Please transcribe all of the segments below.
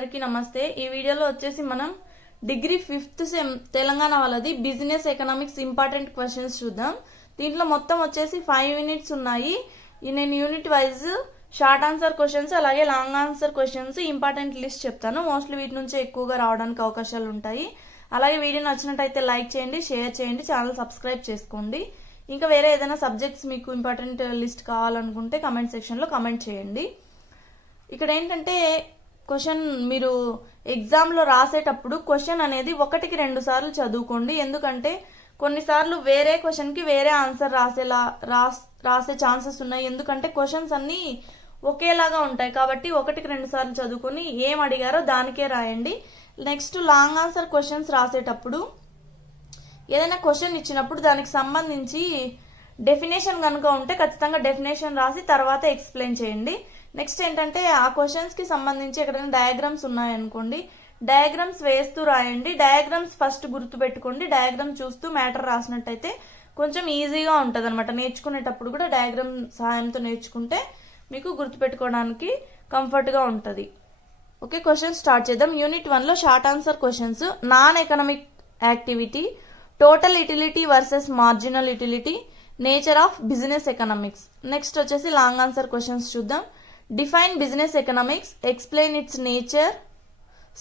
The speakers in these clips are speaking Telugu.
అందరికీ నమస్తే. ఈ వీడియోలో వచ్చేసి మనం డిగ్రీ 5th సెమ్ తెలంగాణ వాళ్ళది బిజినెస్ ఎకనామిక్స్ ఇంపార్టెంట్ క్వశ్చన్స్ చూద్దాం. దీంట్లో మొత్తం వచ్చేసి 5 యూనిట్స్ ఉన్నాయి. నేను unit wise short answer questions అలాగే long answer questions important list చెప్తాను. మోస్ట్లీ వీటి నుంచి ఎక్కువగా రావడానికి అవకాశాలు ఉంటాయి. అలాగే వీడియో నచ్చినట్టయితే లైక్ చేయండి, షేర్ చేయండి, ఛానల్ సబ్స్క్రైబ్ చేసుకోండి. ఇంకా వేరే ఏదైనా సబ్జెక్ట్స్ మీకు ఇంపార్టెంట్ లిస్ట్ కావాలనుకుంటే కమెంట్ సెక్షన్లో కమెంట్ చేయండి. ఇక్కడ ఏంటంటే క్వశ్చన్ మీరు ఎగ్జామ్లో రాసేటప్పుడు క్వశ్చన్ అనేది 1కి 2 సార్లు చదువుకోండి. ఎందుకంటే కొన్నిసార్లు వేరే క్వశ్చన్కి వేరే ఆన్సర్ రాసే ఛాన్సెస్ ఉన్నాయి. ఎందుకంటే క్వశ్చన్స్ అన్నీ ఒకేలాగా ఉంటాయి కాబట్టి 1కి 2 సార్లు చదువుకొని ఏం అడిగారో దానికే రాయండి. నెక్స్ట్ లాంగ్ ఆన్సర్ క్వశ్చన్స్ రాసేటప్పుడు ఏదైనా క్వశ్చన్ ఇచ్చినప్పుడు దానికి సంబంధించి డెఫినేషన్ కనుక ఉంటే ఖచ్చితంగా డెఫినేషన్ రాసి తర్వాత ఎక్స్ప్లెయిన్ చేయండి. నెక్స్ట్ ఏంటంటే ఆ క్వశ్చన్స్ కి సంబంధించి ఎక్కడైనా డయాగ్రామ్స్ ఉన్నాయనుకోండి, డయాగ్రామ్స్ వేస్తూ రాయండి. డయాగ్రామ్స్ ఫస్ట్ గుర్తు పెట్టుకోండి. డయాగ్రామ్ చూస్తూ మ్యాటర్ రాసినట్టయితే కొంచెం ఈజీగా ఉంటుంది అనమాట. నేర్చుకునేటప్పుడు కూడా డయాగ్రామ్ సహాయంతో నేర్చుకుంటే మీకు గుర్తుపెట్టుకోవడానికి కంఫర్ట్గా ఉంటుంది. ఓకే, క్వశ్చన్ స్టార్ట్ చేద్దాం. యూనిట్ 1లో short answer questions. Non economic activity, total utility versus marginal utility, nature of business economics. Next వచ్చేసి లాంగ్ ఆన్సర్ క్వశ్చన్స్ చూద్దాం. Define business economics, explain its nature,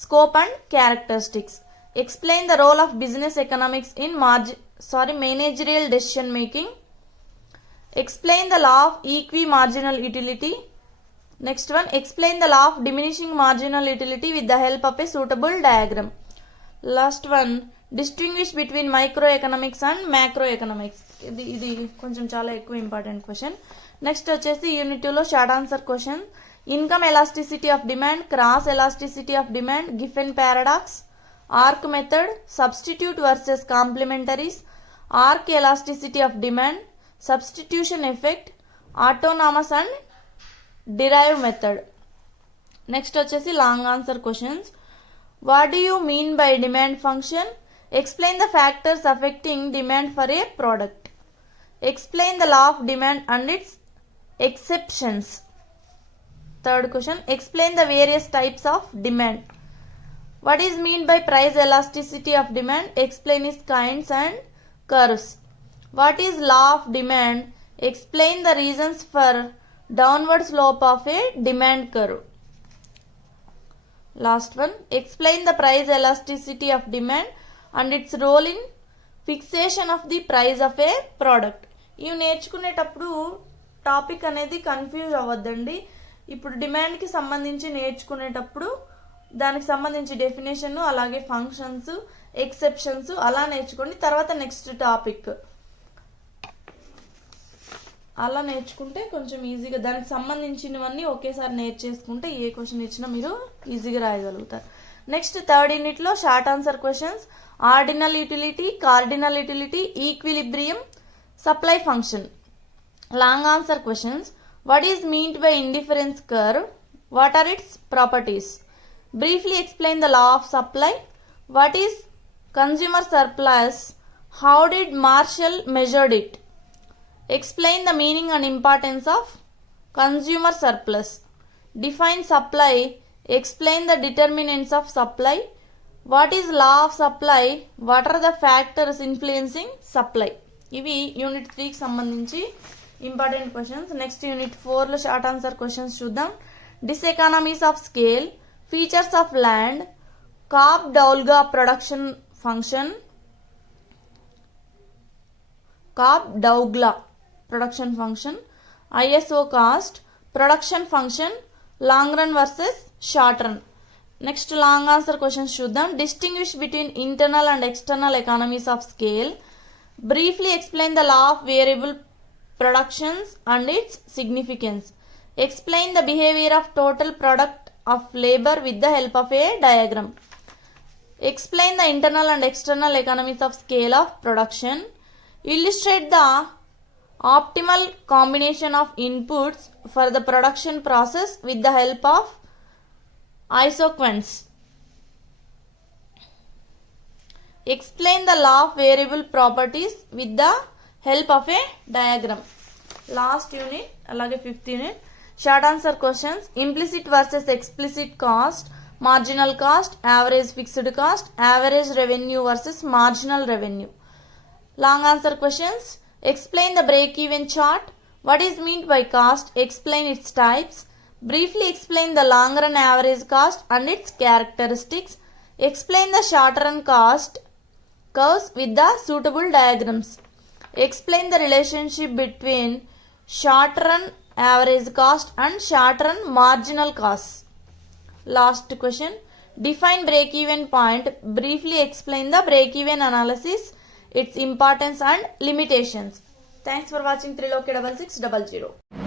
scope and characteristics. Explain the role of business economics in managerial decision making. Explain the law of equi marginal utility. Next one, explain the law of diminishing marginal utility with the help of A suitable diagram. Last one, distinguish between micro economics and macro economics. ఇది కొంచెం చాలా ఎక్కువ ఇంపార్టెంట్ క్వశ్చన్. నెక్స్ట్ వచ్చేసి యూనిట్ 2లో short answer question. Income elasticity of demand, cross elasticity of demand, Giffen paradox, arc method, substitute versus complementaries, arc elasticity of demand, substitution effect, autonomous and derive method. Next వచ్చేసి long answer questions. What do you mean by demand function? Explain the factors affecting demand for a product. Explain the law of demand and its exceptions. Third question, explain the various types of demand. What is mean by price elasticity of demand? Explain its kinds and curves. What is law of demand? Explain the reasons for downward slope of a demand curve. Last one, explain the price elasticity of demand and its role in fixation of the price of a product. ఇవి నేర్చుకునేటప్పుడు టాపిక్ అనేది కన్ఫ్యూజ్ అవ్వద్దండి. ఇప్పుడు డిమాండ్కి సంబంధించి నేర్చుకునేటప్పుడు దానికి సంబంధించి డెఫినేషన్ అలాగే ఫంక్షన్స్, ఎక్సెప్షన్స్ అలా నేర్చుకోండి. తర్వాత నెక్స్ట్ టాపిక్ అలా నేర్చుకుంటే కొంచెం ఈజీగా దానికి సంబంధించినవన్నీ ఒకేసారి నేర్చేసుకుంటే ఏ క్వశ్చన్ ఇచ్చినా మీరు ఈజీగా రాయగలుగుతారు. నెక్స్ట్ థర్డ్ యూనిట్లో short answer questions. Ordinal utility, cardinal utility, equilibrium, supply function. Long answer questions. What is meant by indifference curve? What are its properties? Briefly explain the law of supply. What is consumer surplus? How did Marshall measured it? Explain the meaning and importance of consumer surplus. Define supply. Explain the determinants of supply. What is law of supply? What are the factors influencing supply? ఇవి యూనిట్ 3కి సంబంధించి ఇంపార్టెంట్ క్వశ్చన్స్. నెక్స్ట్ యూనిట్ 4లో షార్ట్ ఆన్సర్ క్వశ్చన్స్ చూద్దాం. Diseconomies of scale, features of land, Cobb Douglas production function, Cobb Douglas production function, iso cost, production function, long run versus short run. Next long answer questions చూద్దాం. Distinguish between internal and external economies of scale. Briefly explain the law of variable productions and its significance. Explain the behaviour of total product of labour with the help of A diagram. Explain the internal and external economies of scale of production. Illustrate the optimal combination of inputs for the production process with the help of isoquants. Explain the law of variable properties with the help of a diagram. Last unit alage 5th unit short answer questions. Implicit versus explicit cost, marginal cost, average fixed cost, average revenue versus marginal revenue. Long answer questions. Explain the break-even chart. What is meant by cost? Explain its types. Briefly explain the long-run average cost and its characteristics. Explain the short-run cost curves with the suitable diagrams. Explain the relationship between short-run average cost and short-run marginal costs. Last question. Define break-even point. Briefly explain the break-even analysis, its importance and limitations. Thanks for watching Trilokya 6600.